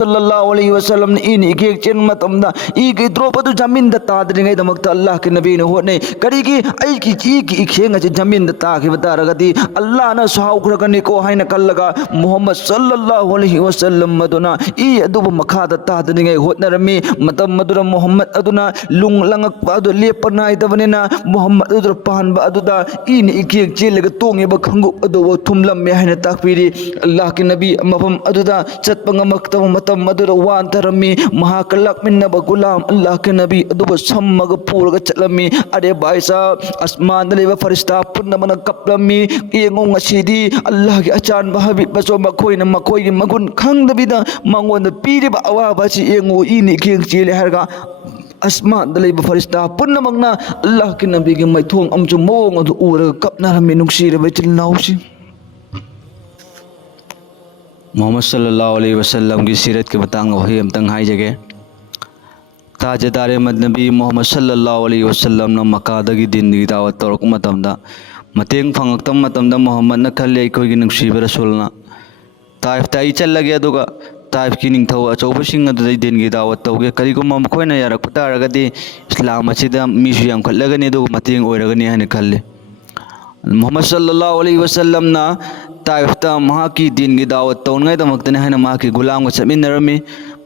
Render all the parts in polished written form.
सल्लल्लाहु अलैहि वसल्लम ने इन एक चेन मतमदा ई के द्रोप अदु जमीन द ताद्रिंगै दमकत अल्लाह के नबी ने होने करीगी आई की ई खेंग अजे जमीन द ताखि बतारगदी अल्लाह ना सहाउखरगनि को हाइना कल्लगा मुहम्मद सल्लल्लाहु अलैहि वसल्लम मदुना ई अदु मखा द ताद्रिंगै होतनरमी मतम मदुरा मुहम्मद अदुना लुंग लंगक अदु लेपनाय दबनेना मुहम्मद अदु पान ब अदुदा ई ने एक चेलगा तोंगे ब खंगु अदु थुमलम मे हाइना ताकपीरी अल्लाह के नबी मफम अदुदा चतपंगमक्तम मदुर वांतरमी महाकलकमिन्नब गुलाम अल्लाह के नबी अदुब सम्मग पूरग चलमी अरे भाई साहब आसमान लेव फरिश्ता पुन्नमन कपलमी येंगो ngasiदी अल्लाह के अचान बहबी बसो मखोइन मखोई मगुन खंगदबिदा मंगोन पीरिब अवाबाची येंगो इनी खेंग चेले हरगा आसमान लेव फरिश्ता पुन्नमगना अल्लाह के नबी के मैथोंग अमचु मोंग अदु उरग कपनारमी नुक्सीरबे चिलनाउसी मोहम्मद सल्लल्लाहु अलैहि वसल्लम की सीरत के बतांग वही हम तंग हाई जगह ताजदार नबी मोहम्मद सल्लल्लाहु अलैहि वसल्लम न मक्कादगी दिन की दावत तौरक मतमदा मतेंग फंगक्तम मतमदा मोहम्मद न खल्ले अखोगी नुसीब रसूलना ताइफ ताई चलगे अदुगा ताइफ की निंगथौ अचौबसिंग अदुदै दिन की दावत तौगे करिगुम मखोइना यारक पतारगदी इस्लाम असिदा मिसु याम खल्लगनि अदुगा मतेंग ओइरगनि हाने खल्ले मोहम्मद सल्लल्लाहु अलैहि वसल्लम ना ताइफता महा की दिन की दावत तौनगैदमक्तने हाइना महा की गुलाम को चमिनरमी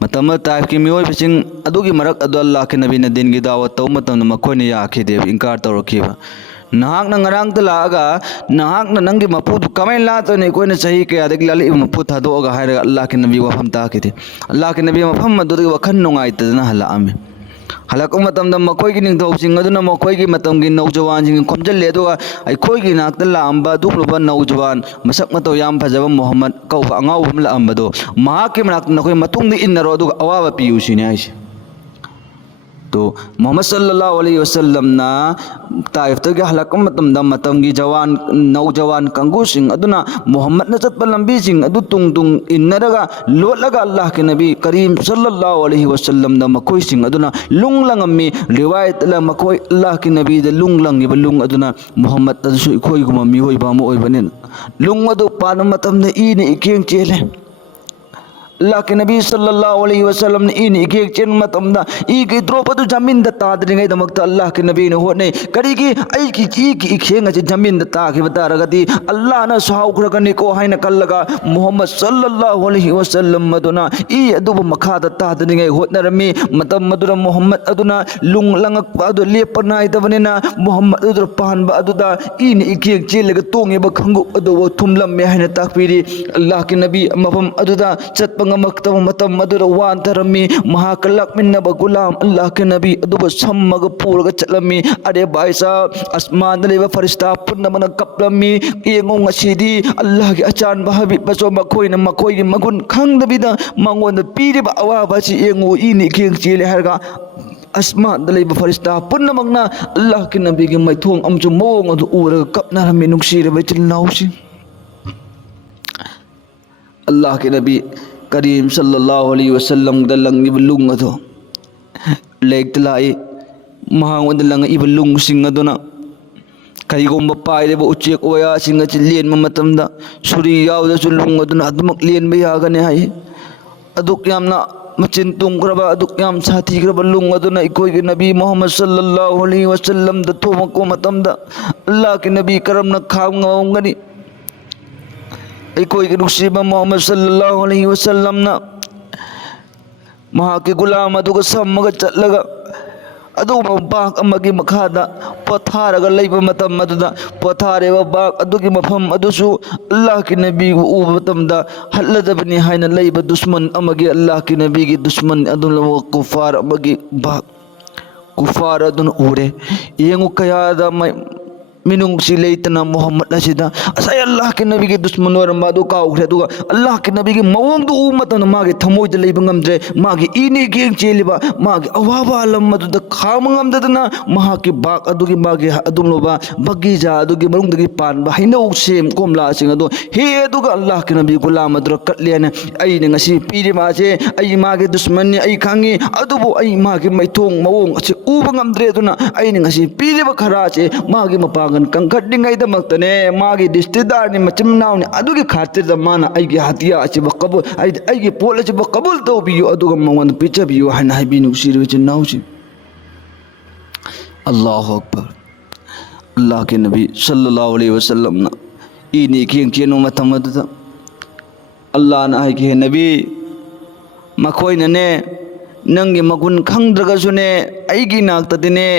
मतम ताइफ की मियोइबसिंग अदुगी मरक अदु अल्लाह के नबी ने दिन की दावत तौ मतम मखोइने याखिदे इनकार तौरखिबा नहाक न ngरang त लागा नहाक न नंगी मपुदु कमै लातने कोइने सही के आदि लाली मपु थादोगा हाइरा अल्लाह के नबी वफम ताकिते अल्लाह के नबी वफम मदुगी वखन नुंगाइतदना हलाअमे हलक मतमदा मखोइगी निंगथौसिंग अदुना मखोइगी मतमगी नौजवानसिंग खोमजल्ले अदुगा अखोइगी नाक्ता लांबा दुखलुबा नौजवान मसक मतौ याम फजबा मोहम्मद कौबा अंगाउम लांबदो महाके मनाक्ता नखोइ मतुंगदि इन्नरो अदुगा अवाबा पियुसिने आइसे तो मोहम्मद सल्लल्लाहु अलैहि वसल्लम ना ताइफ तक हलक मतम की जवान नौजवान कंगुसिंग अदुना मोहम्मद न चतप लंबी सिंग अदु तुंग तुंग इन्नरगा लोलगा अल्लाह के नबी करीम सल्लल्लाहु अलैहि वसल्लम द मखोइ सिंग अदुना लुंग लंगमी रिवायत ला मखोइ अल्लाह के नबी द लुंग लंगी लुंग अदुना मोहम्मद अदुसु इखोइ गुम मी होइ बाम ओइबने लुंग अदु पान मतम ने ई ने इकेंग चेले अल्लाह के नबी सल्लल्लाहु अलैहि वसल्लम ने इन एक चेन मतमदा ई के द्रोप अदु जमीन द ताद्रिंगै दमक्ता अल्लाह के नबी ने होने करीगी आई की ई खेंग अजे जमीन द ताखि बतारगदी अल्लाह ना सहाउखरगनि को हाइना कल्लगा मुहम्मद सल्लल्लाहु अलैहि वसल्लम मदुना ई अदुब मखा द ताद्रिंगै होतनरमी मतम मदुरा मुहम्मद अदुना लुंग लंगक अदु लेपनाय दबनेना मुहम्मद अदु पान ब अदुदा ई ने इके चेलगा तोंगे ब खंगु अदु थुमलम मे हाइना ताकपीरी अल्लाह के नबी मफम अदुदा चत मक्तम मतम मदुर वांतरमी महाकलकमिन्नब गुलाम अल्लाह के नबी अदुब सम्मग पूरग चलमी अरे भाई साहब आसमान लेव फरिश्ता पुन्नमन कपलमी येंगो ngasiदी अल्लाह के अचान बहबी बसो मखोइन मखोई मगुन खंगदबिदा मंगोन पीरिब अवाबाची येंगो इनी खेंग चेले हरगा आसमान लेव फरिश्ता पुन्नमगना अल्लाह के नबी के मैथोंग अमचु मोंग अदु उरग कपनारमी नुक्सीरबे चिलनाउसी अल्लाह के नबी करीम सल्लल्लाहु अलैहि वसल्लम द लंग इबलुंग अदो लेक तलाई महांग द लंग इबलुंग सिंग अदोना कईगोम पाइले बो उचेक ओया सिंग चिलेन मतमदा सुरी यावदा सुलुंग अदोना अदमक लेन बे यागने हाय अदुक यामना मचिन तुंगरबा अदुक याम साथी ग्रबा लुंग अदोना इकोई के नबी मोहम्मद सल्लल्लाहु अलैहि वसल्लम द थोमको मतमदा अल्लाह के नबी करम न खाम ngawngani कोई के नुसीबा मोहम्मद सल्लल्लाहु अलैहि वसल्लम ना महा के गुलाम अदुग सम्मग चलगा अदुग बाग अमगी मखादा पथारगा लैबा मतम अदुदा पथारेबा बाग अदुगी मफम अदुसु अल्लाह के नबी उब मतमदा हल्लदबनी हाइना लैबा दुश्मन अमगी अल्लाह के नबी की दुश्मन अदुल कुफार अमगी बाग कुफार अदुन उरे येंगु कयादा मिनुंग सी लेतना मोहम्मद नसीदा असै अल्लाह के नबी के दुश्मन और मादु काउखरे दुगा अल्लाह के नबी के मवंग दु उमतन मागे थमोय द लेब ngamdre मागे इनी गेंग चेलिबा मागे अवाबा लम मदु द खाम ngamdadna महा के बाग अदुगी मागे अदुमलोबा बगीजा अदुगी मरुंग दगी पान बा हिनौ सेम कोमला सिंग अदु हे दुगा अल्लाह के नबी गुलाम अदु कटलेन आई ने ngasi पीरिमा से आई मागे दुश्मन ने आई खांगी अदुबो आई मागे मैथोंग मवंग असे उब ngamdre दुना आई ने ngasi पीरिबा खरा से मागे मपाग पांगन कंखट्टिंगैदमक्तने मागी डिस्ट्रिक्टदारनि मचिमनावनि अदुगी खातिर माना अइगी हतिया अचिब कबूल अइगी पोल अचिब कबूल तौबियो अदुगा मंगन पिचबियो हाना हाइबि नुसिरबि चिन्नाउसि अल्लाहु अकबर अल्लाह के नबी सल्लल्लाहु अलैहि वसल्लम ना इनी किंग केनो मतम अदुदा अल्लाह ना हाइगे नबी मखोइनने नंगी मगुन खंद्रगसुने अइगी नाक्तदिने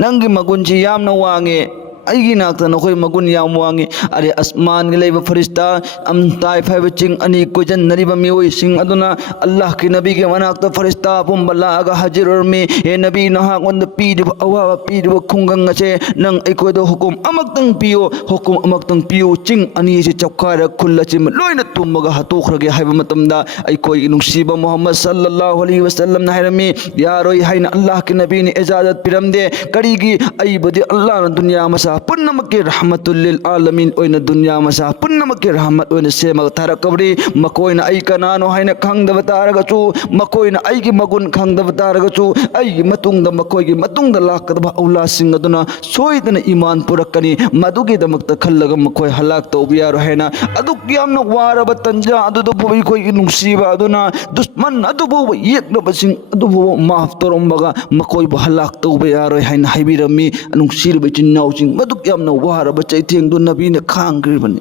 नंगी मगुनची यामना वांगे अइगी नाक्ता नखोय मगुन याम वांगे अरे आसमान के लेबा फरिश्ता अम ताइफ है चिंग अनि कोजन नरिबा मिओइ सिंग अदुना अल्लाह के नबी के मनाक्ता फरिश्ता पुंबला आगा हाजिर और हे नबी नहा वंद पीदिब अवा पीदिब खुंगंग असे नंग अइकोदो हुकुम अमक्तंग पियो हुकुम अमक्तंग पियो चिंग अनि से चौखार खुल्लचिम लोइना तुमगा हतोखरगे हाइबा मतमदा अइकोय नुसीबा मोहम्मद सल्लल्लाहु अलैहि वसल्लम ना हैरमी यारोय हाइना अल्लाह के नबी ने इजाजत पिरमदे करीगी अइबदि अल्लाह न दुनिया मसा पुन्नमक के रहमतुल्लिल आलमीन ओइना दुनिया मसा पुन्नमक के रहमत ओइना सेमग थारकबरी मकोइना अइ कनानो हाइना खंगदब तारगचु मकोइना अइगी मगुन खंगदब तारगचु अइगी मतुंगदा मकोइगी मतुंगदा लाकदबा औलासिंग अदुना सोइदना ईमान पुरक्कनी मदुगी दमक्ता खल्लगा मकोइ हलाक तौबियारो हैना अदुक यामना वारबा तंजा अदुदो बोइ कोइगी नुसीबा अदुना दुश्मन अदुबो येकनबसिंग अदुबो माफ तोरमबगा मकोइ हलाक तौबियारो हैना हाइबिरमी नुसीरबि चिन्नाउसिंग मदुक यामना वारबा चैथेंग दु नबी ने खांग्रिबनी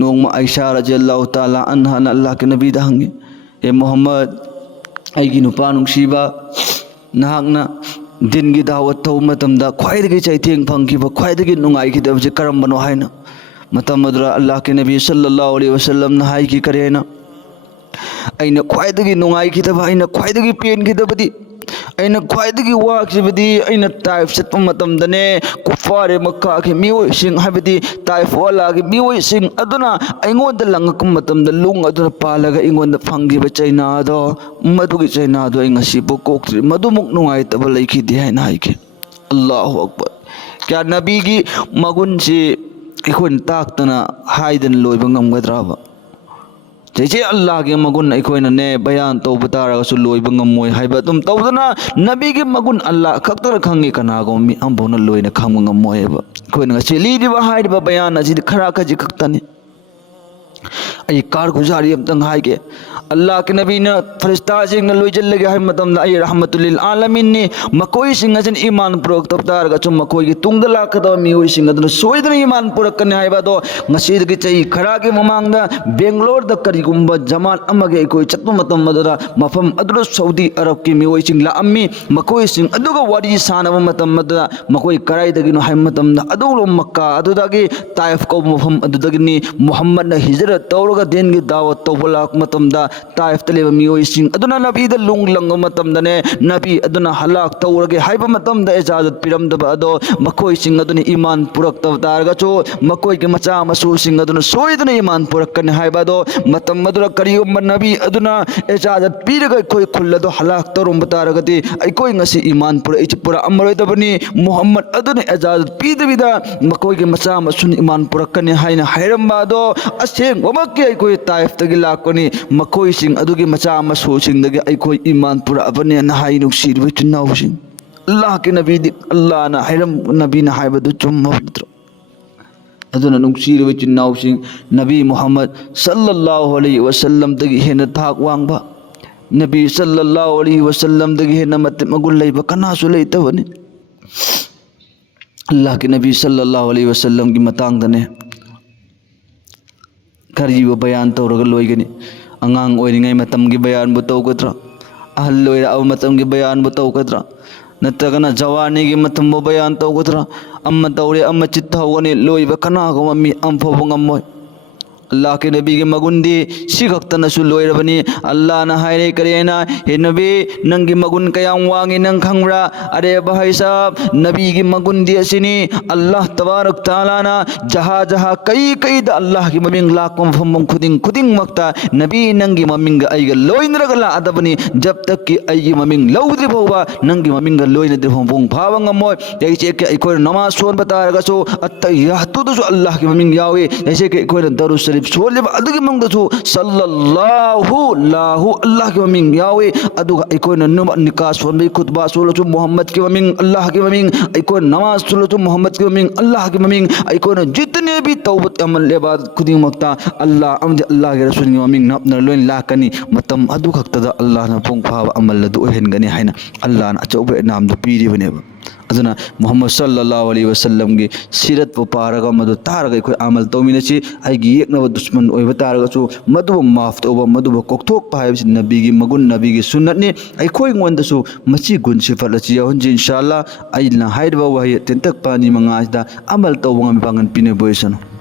नोंमा आयशा रज़ियल्लाहु ताला अन्हा ना अल्लाह के नबी दा हंगे ए मोहम्मद अइगी नुपा नुसीबा नहाकना दिन की दावत तौ मतमदा ख्वाइदगी चैथेंग फंगिबा ख्वाइदगी नुंगाइखिदबजे करमबनो हाइना मतम अदुरा अल्लाह के नबी सल्लल्लाहु अलैहि वसल्लम ना हाइगी करेना अइना ख्वाइदगी नुंगाइखिदबा अइना ख्वाइदगी पेनखिदबदी अइना ख्वाइदगी वाखिबदी अइना ताइफ चतप मतमदने कुफारे मक्का के मिओइ सिंग हाबदी ताइफ वाला के मिओइ सिंग अदुना अइंगोंद लंगक मतमद लुंग अदुना पालगा इंगोंद फंगिबा चाइनादो मदुगी चाइनादो अइंगसिबो कोक्ट्रि मदुमुक नुंगाइतबा लैखिदि हाइना हाइके अल्लाहु अकबर क्या नबी की मगुन से इखोन ताकतना हाइदन लोइबा ngамगद्राबा जैसे अल्लाह के मगुन अखोइनने बयान तौब तारगसु लोइबा ngамमोइ हाइबा तुम तौदना नबी के मगुन अल्लाह खक्तर खंगे कनागो मी अंबोना लोइना खंग ngамमोइबा अखोइना सिलीदिबा हाइबा बयान अजि खरा खजि खक्तने अय कार गुजारी अमतंग हाइगे अल्लाह के नबी ने फरिश्ता सिंग न लोइजल लगे हाइ मतम अय रहमतुल्लिल आलमीन ने मकोइ सिंग अजन ईमान पुरक तबतार गचुम मकोइ की तुंगद लाकद मिओइ सिंग अदन सोइदन ईमान पुरक कने हाइबा दो ngasiद के चई खरा के ममांगदा बेंगलोर द करिगुंबा जमाल अमगे कोइ चत्प मतम मदरा मफम अदुर सऊदी अरब के मिओइ सिंग लाअम्मी मकोइ सिंग अदुगा वारी सानब मतम मदरा मकोइ कराइ दगिनो हाइ मतम द अदुलो मक्का अदुदागी ताइफ को मफम अदुदगिनी मोहम्मद न हिजरत तौरगा दिन की दावत तौबलाक मतम the Taif तलेब मिओइ Singh अदुना Nabi the Loong lung मतम दने नबी अदुना हलाक तौरगे हाइबा मतम द इजाजत पिरमदबा अदो मकोइ सिंग अदुनी ईमान पुरक तवतारगा चो मकोइ के मचा मसू सिंग अदुना सोइदना ईमान पुरक कने हाइबा दो मतम मदुरा करियम नबी अदुना इजाजत पिरगा कोइ खुल्लदो हलाक तौरम बतारगति अइ कोइ ngasi ईमान पुर इच पुरा अमरोय दबनी मोहम्मद अदुना इजाजत पिदबिदा मकोइ के मचा मसुन ईमान पुरक कने हाइना हाइरमबा दो असेंग वमके अइ कोइ ताइफ तगि लाकनी मकोइ सिंग अदुगी मचा मसू सिंग दगे अइ कोइ ईमान पुरा अबने ना हाइ नुसिरबि चिन्नाउसिंग अल्लाह के नबी दि अल्लाह ना हाइरम नबी ना हाइबदु चुम्मबद्र अदुना नुसिरबि चिन्नाउसिंग नबी मोहम्मद सल्लल्लाहु अलैहि वसल्लम दगी हेना थाक वांगबा नबी सल्लल्लाहु अलैहि वसल्लम दगी हेना मत मगुल लैबा कनासु लैतबने अल्लाह के नबी सल्लल्लाहु अलैहि वसल्लम की मतांग दने खरीब बयान तौरगा लोइगनी अंगांग ओइरिंगाई मतम की बयान बु तौगद्रा अहल लोइरा अब मतम की बयान बु तौगद्रा नत्रगना जवानी की मतम बु बयान तौगद्रा अम्मा तौरे अम्मा चित्ता होगनी लोइबा कनागो मम्मी अम्फोबो ngамमोइ अल्लाह के नबी के मगुंदी सिखक्तनसु लोइरबनी अल्लाह ना हाइरे करेना हे नबी नंगी मगुन कयाम वांगी नंग खंगरा अरे भाई साहब नबी की मगुंदी असिनी अल्लाह तबारक तआला ना जहा जहा कई कई द अल्लाह की ममिंग लाकम फम खुदिंग खुदिंग मक्ता नबी नंगी ममिंग अइग लोइनरगला अदबनी जब तक कि अइगी ममिंग लौद्रि भौबा नंगी ममिंग लोइन दिरहों बुंग भावंग मोय जैसे कि इकोर नमाज सोन बतारगसो अत्तहियातुदसु अल्लाह की ममिंग यावे जैसे कि इकोर दरुस सोलिब अदुगी मंगदसु सल्लल्लाहु लाहु अल्लाह के ममिंग यावे अदुगा अखोना निकास सोनबे खुतबा सोलसु मोहम्मद के ममिंग अल्लाह के ममिंग अखो नमाज सोलसु मोहम्मद के ममिंग अल्लाह के ममिंग अखोना जितने भी तौबत अमल लेबाद खुदिंग मक्ता अल्लाह अमदे अल्लाह के रसूल के ममिंग नपना लोइन लाकनी मतम अदु खक्तदा अल्लाह ना पुंग फाब अमल लदु ओहेनगनी हाइना अल्लाह ना अचौबे नाम दु पीरिबनेबा अदुना मोहम्मद सल्लल्लाहु अलैहि वसल्लम की सीरत पु पारगा मदु तारगा अखोय अमल तौमिनची आइगी एकनब दुश्मन ओइबा तारगासु मदु माफ तौबा मदु कोकथोक पाइबसि नबी की मगुन नबी की सुन्नतनी अखोय ngondasु मची गुन सिफतलची याहुंजी इंशाअल्लाह आइना हाइदबा वही तेंतक पानी मंगासदा अमल तौबा ngam pangan pine boysano